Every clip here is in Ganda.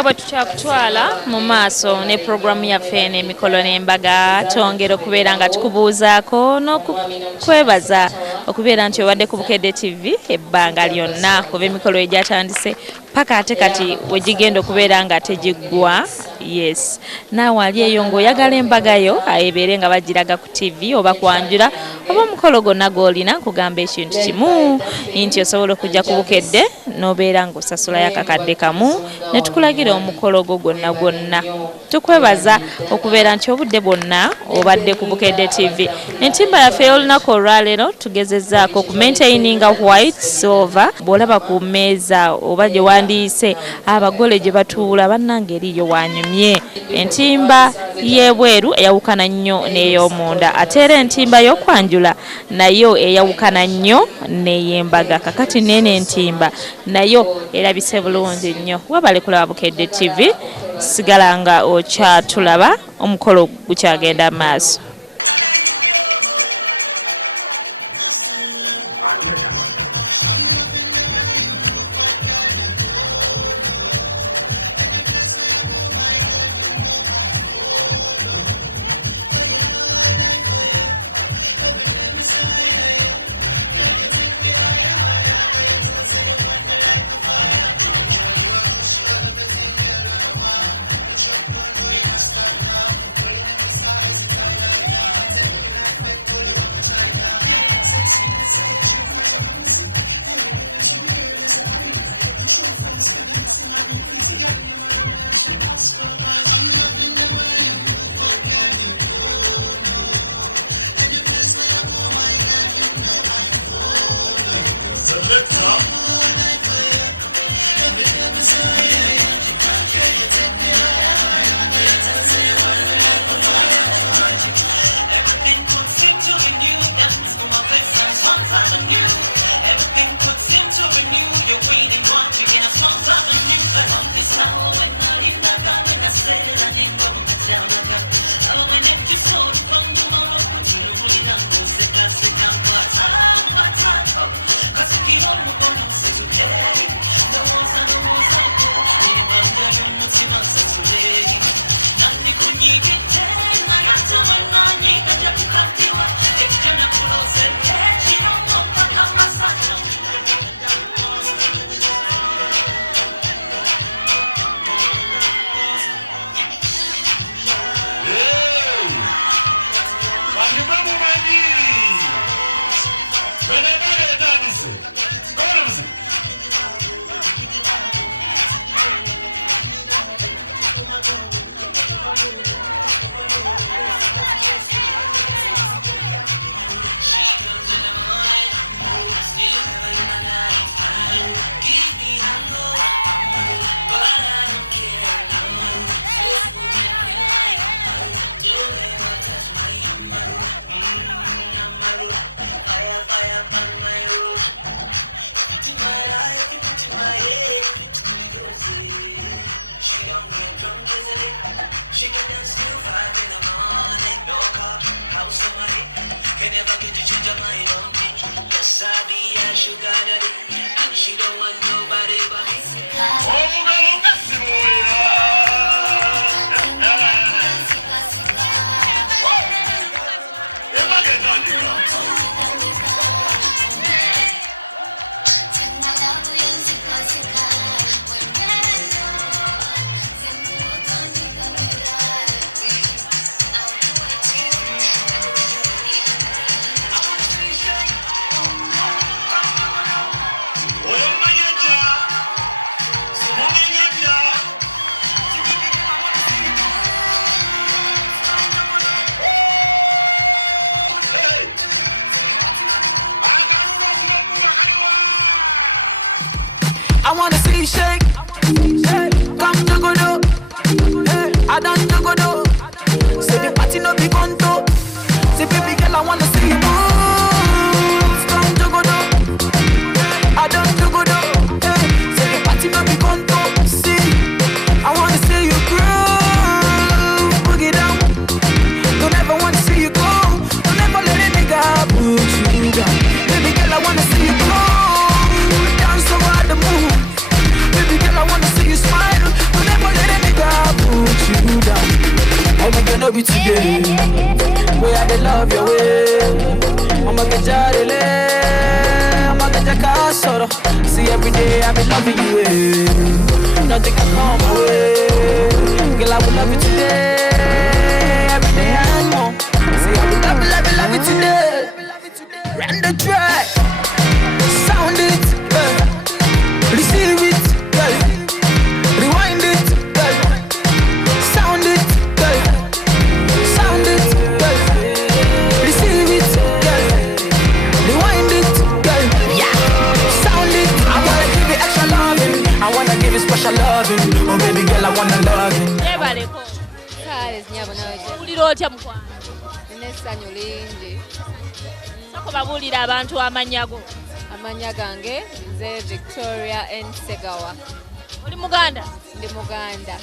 nga bwe tukyakutwala mu maaso ne programu yaffe n'emikolo n'embaga twongera okubeera nga tukubuuzaako n'okukwebaza okubeera nti obadde ku Bukedde TV ebbanga lyonna kuba emikolo egyatandise paka ate kati wegigenda okubeera nga tegiggwa. Yes, naawe ali eyo ng'oyagala embaga yo ebeere nga bagiraga ku TV oba kwanjula oba omukolo gwonna gw'olina nkugamba ekintu kimu nti osobola okujja ku Bukedde n'obeera ng'osasulayo akakadde kamu ne tukulagira omukolo gwo gwonna. Tukwebaza okubeera nti obudde bwonna obadde ku Bukedde TV. Entimba yaffe y'olunaku olwaleero tugezezzaako ku maintaininga white silver. Bw'olaba ku mmeeza oba gye wandiise abagole gye batuula bannange eriyo wanyumye. Entimba y'ebweru eyawukana nnyo n'ey'omunda ate era entimba y'okwanjula nayo eyawukana nnyo n'ey'embaga. Kakati nene entimba nayo erabise bulungi nnyo. Wabale kulaba Bukedde TV, sigala nga okyatulaba omukolo gukyagenda maaso. you today. We had to love your way. I'ma get jarele, I'ma get your castle. See every day I be loving you. Nothing can come my way. Girl, I will love you today. Every day I know. See I will love you today. Run the track, sound it, receive it, rewind it, sound it, sound it, receive it, rewind it, yeah, sound it. I wanna give you extra loving, I wanna give you special loving. Oh baby girl, I wanna love you. Babulira abantu amanya go. Amanya gange nze Victoria and Ssegawa. Oli Muganda? Ndi Muganda.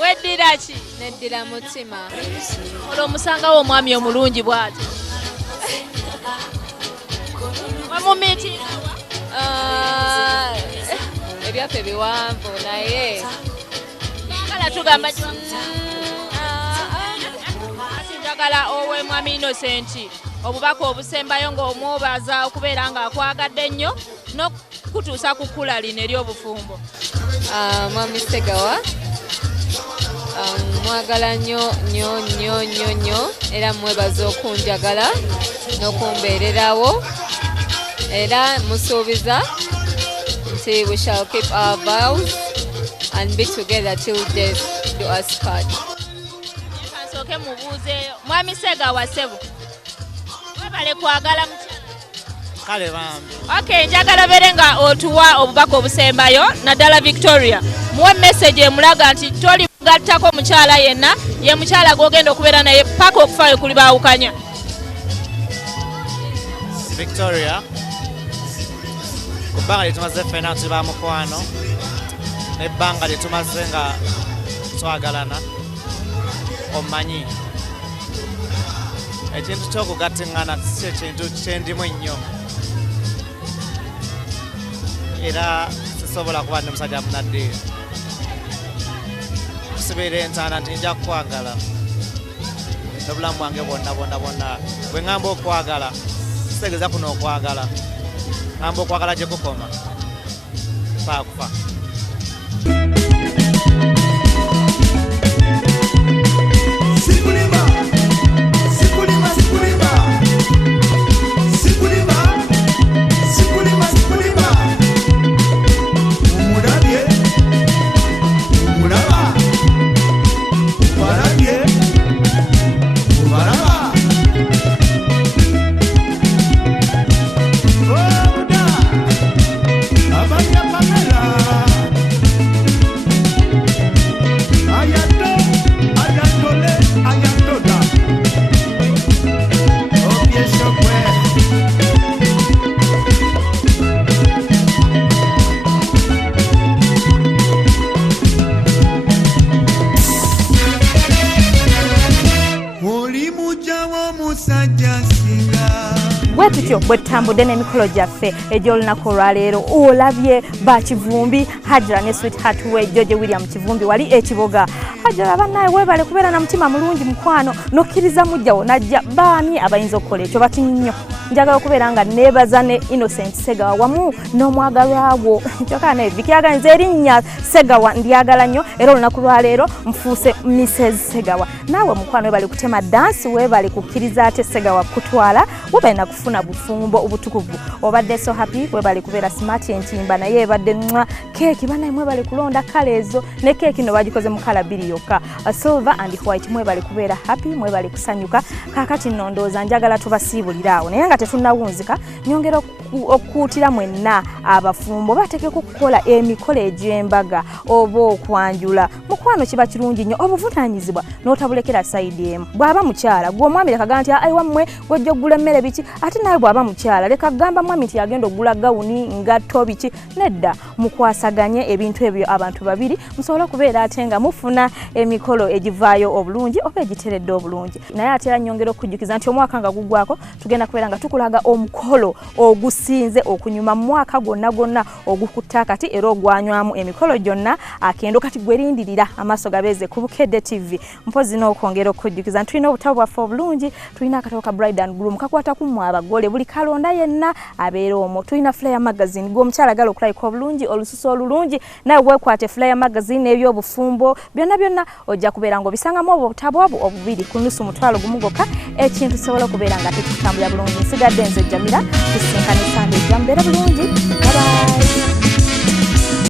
Weddira ki? Neddira mutima. Olwo musangawo omwami omulungi bw'ati. Wamumiti? Ebyaffe biwanvu naye. Kala tugamba njagala owe mwami Innocent obubaka obusembayo ng'omwobaza okubeera ng'akwagadde nnyo n'okutuusa ku kkula lino ery'obufumbo. Mwami Ssegawa mwagala nnyo era mwebaza okunjagala n'okumbeererawo era musuubiza nti we shall keep our vows and be together till death do us part. Nsooke mubuuze mwami Ssegawa ssebo webale kwagala mukyala kale bambi. Okay, njagala bere nga otuwa obubaka obusembayo naddala Victoria muwe message emulaga nti toli mugattako mukyala yenna ye mukyala gw'ogenda okubeera naye paka okufaayo kuli baawukanya. Victoria kubbanga lyetumaze ffenna tuli ba mukwano n'ebbanga lyetumaze nga twagalana omanyi ekintu ky'okugattiŋŋana si ekintu kyendimu ennyo era sisobola kuba ndi musajja munaddiira kusibiira entaana nti nja kukwagala n'obulamu bwange bwonna bwe ŋŋamba okwagala sitegeeza kuno okwagala ŋŋamba okwagala gye kukoma paakufa. Bwetutyo bwe tutambudde n'emikolo gyaffe egy'olunaku olwaleero olabye bakivumbi Hajra ne Sweetheart we George William Kivumbi wali ekiboga. Hajra bannaye weebale kubeera na mutima mulungi mukwano n'okkiriza mujjawo najja baani abayinza okukola ekyo batinnyi nnyo. Njagala okubeera nga neebaza ne Innocent Ssegawa wamu n'omwagalwa wo kyokka naye vikyaganyiza erinnya Ssegawa ndyagala nnyo era olunaku lwaleero nfuuse Mrs Ssegawa. Naawe mukwano weebale kutema dansi weebale kukkiriza ate Ssegawa kutwala weebale na kufuna bufumbo obutukuvu. Obadde so happy weebale kubeera smart entimba naye ebadde keeki bannaye mwebale kulonda kala ezo ne keeki no bagikoze mu kala bbiri yokka silver and white. Mwebale kubeera happy mwebale kusanyuka. Kaakati nno ndowooza njagala tubasiibulira awo naye nga tetunnawunzika nyongera okukuutira mwenna abafumbo bateekeko okukola emikolo egy'embaga oba okwanjula. Mukwano kiba kirungi nnyo obuvunaanyizibwa n'otabulekera sayidi emu. Bw'aba mukyala gwe omwami leka gamba nti ayi wammwe wajja okugula emmere biki ate naye bw'aba mukyala leka gamba mwami nti yagenda okugula gawuni ngatto biki. Nedda mukwasaganye ebintu ebyo abantu babiri musobole okubeera ate nga mufuna emikolo egivaayo obulungi oba egiteredde obulungi. Naye ate era nnyongera okujjukiza nti omwaka nga gugwako tugenda kubeera nga tukulaga omukolo ogusinze okunyuma mu mwaka gwonna ogukutte akati era ogwanywamu emikolo gyonna akendo kati gwerindirira amaaso gabeeze ku Bukedde TV mpozi n'okwongera okujjukiza tulina obutabo bwaffe obulungi tulina akatabo ka Bride and Groom kakwata ku mwe abagole buli kalonda yenna abeera omwo tulina Flyer magazine gw'omukyala agala okulabika obulungi olususu olulungi nawe weekwate Flyer magazine eby'obufumbo byonna ojja kubeera ng'obisangamu obutabo obubiri ku nusu mutwalo gumu gwokka ekintu sobola okubeera nga tekitambula bulungi nsigadde nze Jamila tusinkane Sande ejja mbeera bulungi bye.